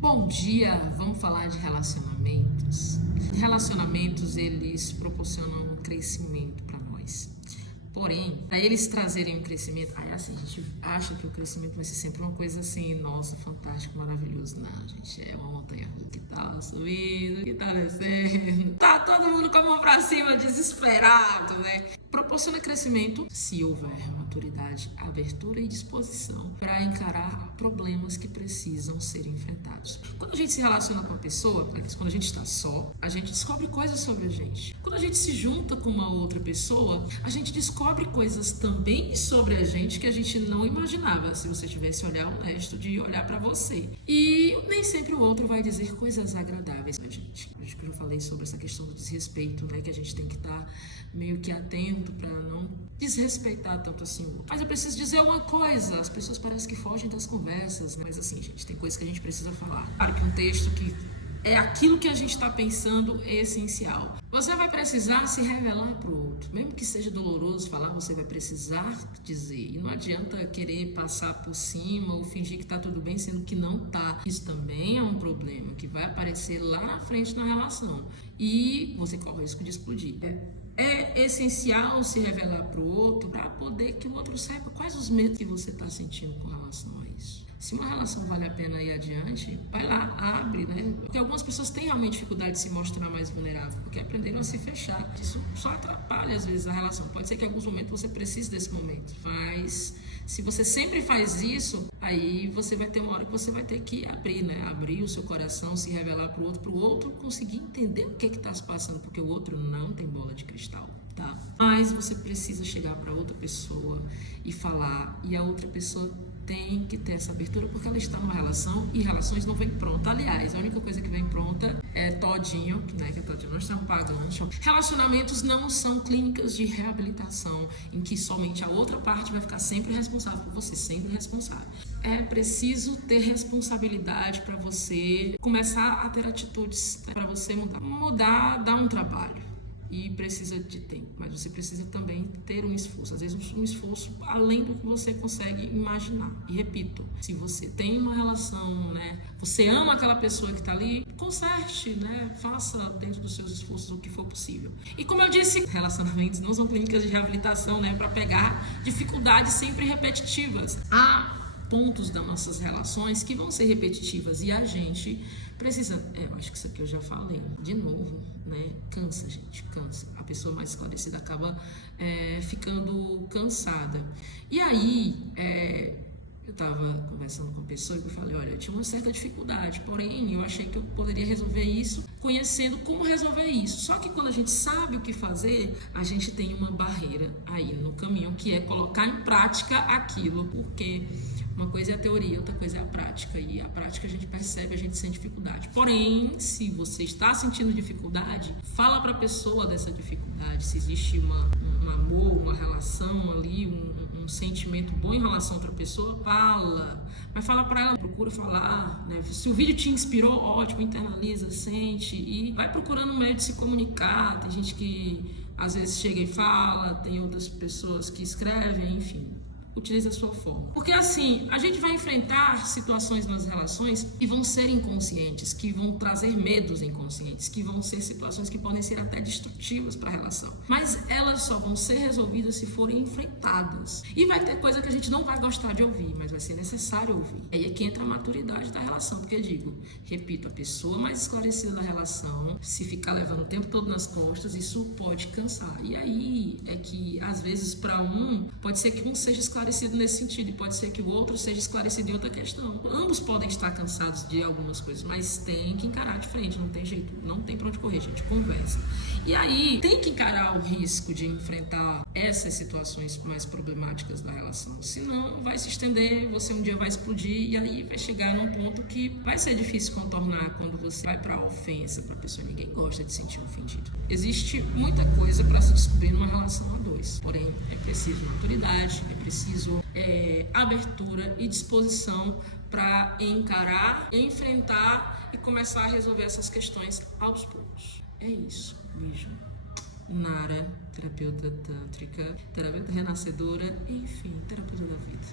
Bom dia, vamos falar de relacionamentos. Relacionamentos, eles proporcionam um crescimento para nós. Porém, para eles trazerem um crescimento, aí assim, a gente acha que o crescimento vai ser sempre uma coisa assim, nossa, fantástico, maravilhoso. Não, gente, é uma montanha russa que tá subindo, que tá descendo. Tá todo mundo com a mão pra cima, desesperado, né? Proporciona crescimento se houver maturidade, abertura e disposição para encarar problemas que precisam ser enfrentados. Quando a gente se relaciona com uma pessoa, quando a gente está só, a gente descobre coisas sobre a gente. Quando a gente se junta com uma outra pessoa, a gente descobre coisas também sobre a gente que a gente não imaginava se você tivesse olhar honesto de olhar para você. E nem sempre o outro vai dizer coisas agradáveis pra gente. Acho que eu já falei sobre essa questão do desrespeito, né, que a gente tem que estar meio que atento para não desrespeitar tanto assim o outro. Mas eu preciso dizer uma coisa, as pessoas parecem que fogem das conversas, né? Mas assim, gente, tem coisas que a gente precisa falar. Claro que um texto que é aquilo que a gente está pensando é essencial. Você vai precisar se revelar para o outro. Mesmo que seja doloroso falar, você vai precisar dizer. E não adianta querer passar por cima ou fingir que está tudo bem, sendo que não está. Isso também é um problema que vai aparecer lá na frente na relação. E você corre o risco de explodir. É essencial se revelar para o outro para poder que o outro saiba quais os medos que você está sentindo com relação a isso. Se uma relação vale a pena ir adiante, vai lá, abre, né? Porque algumas pessoas têm realmente dificuldade de se mostrar mais vulnerável, porque aprenderam a se fechar. Isso só atrapalha, às vezes, a relação. Pode ser que em alguns momentos você precise desse momento, mas se você sempre faz isso, aí você vai ter uma hora que você vai ter que abrir, né? Abrir o seu coração, se revelar para o outro conseguir entender o que está se passando, porque o outro não tem bola de cristal, tá? Mas você precisa chegar para outra pessoa e falar, e a outra pessoa tem que ter essa abertura porque ela está numa relação e relações não vêm pronta. Aliás, a única coisa que vem pronta é todinho, né? Que todinho nós estamos pagando. Relacionamentos não são clínicas de reabilitação em que somente a outra parte vai ficar sempre responsável por você, sempre responsável. É preciso ter responsabilidade para você começar a ter atitudes, né, para você mudar, dar um trabalho. E precisa de tempo, mas você precisa também ter um esforço, às vezes um esforço além do que você consegue imaginar. E repito, se você tem uma relação, né, você ama aquela pessoa que está ali, conserte, né, faça dentro dos seus esforços o que for possível. E como eu disse, relacionamentos não são clínicas de reabilitação, né, para pegar dificuldades sempre repetitivas. Há pontos das nossas relações que vão ser repetitivas e a gente precisa, eu acho que isso aqui eu já falei, de novo, né? Cansa, gente, cansa. A pessoa mais esclarecida acaba ficando cansada. E aí, eu estava conversando com a pessoa e eu falei, olha, eu tinha uma certa dificuldade, porém eu achei que eu poderia resolver isso conhecendo como resolver isso. Só que quando a gente sabe o que fazer, a gente tem uma barreira aí no caminho, que é colocar em prática aquilo, porque uma coisa é a teoria, outra coisa é a prática, e a prática a gente percebe, a gente sente dificuldade. Porém, se você está sentindo dificuldade, fala para a pessoa dessa dificuldade, se existe um amor, uma relação ali, um sentimento bom em relação a outra pessoa, fala. Mas fala para ela, procura falar, né? Se o vídeo te inspirou, ótimo, internaliza, sente e vai procurando um meio de se comunicar. Tem gente que às vezes chega e fala, tem outras pessoas que escrevem, enfim. Utilize a sua forma. Porque assim, a gente vai enfrentar situações nas relações que vão ser inconscientes, que vão trazer medos inconscientes, que vão ser situações que podem ser até destrutivas para a relação. Mas elas só vão ser resolvidas se forem enfrentadas. E vai ter coisa que a gente não vai gostar de ouvir, mas vai ser necessário ouvir. Aí é que entra a maturidade da relação, porque eu digo, repito, a pessoa mais esclarecida da relação, se ficar levando o tempo todo nas costas, isso pode cansar. E aí é que, às vezes, para um, pode ser que um seja esclarecido nesse sentido e pode ser que o outro seja esclarecido em outra questão. Ambos podem estar cansados de algumas coisas, mas tem que encarar de frente, não tem jeito, não tem pra onde correr, gente, conversa. E aí tem que encarar o risco de enfrentar essas situações mais problemáticas da relação, senão vai se estender, você um dia vai explodir e aí vai chegar num ponto que vai ser difícil contornar quando você vai pra ofensa pra pessoa. Ninguém gosta de se sentir ofendido. Existe muita coisa para se descobrir numa relação a dois, porém é preciso maturidade, é preciso abertura e disposição para encarar, enfrentar e começar a resolver essas questões aos poucos. É isso, beijo. Nara, terapeuta tântrica, terapeuta renascedora, enfim, terapeuta da vida.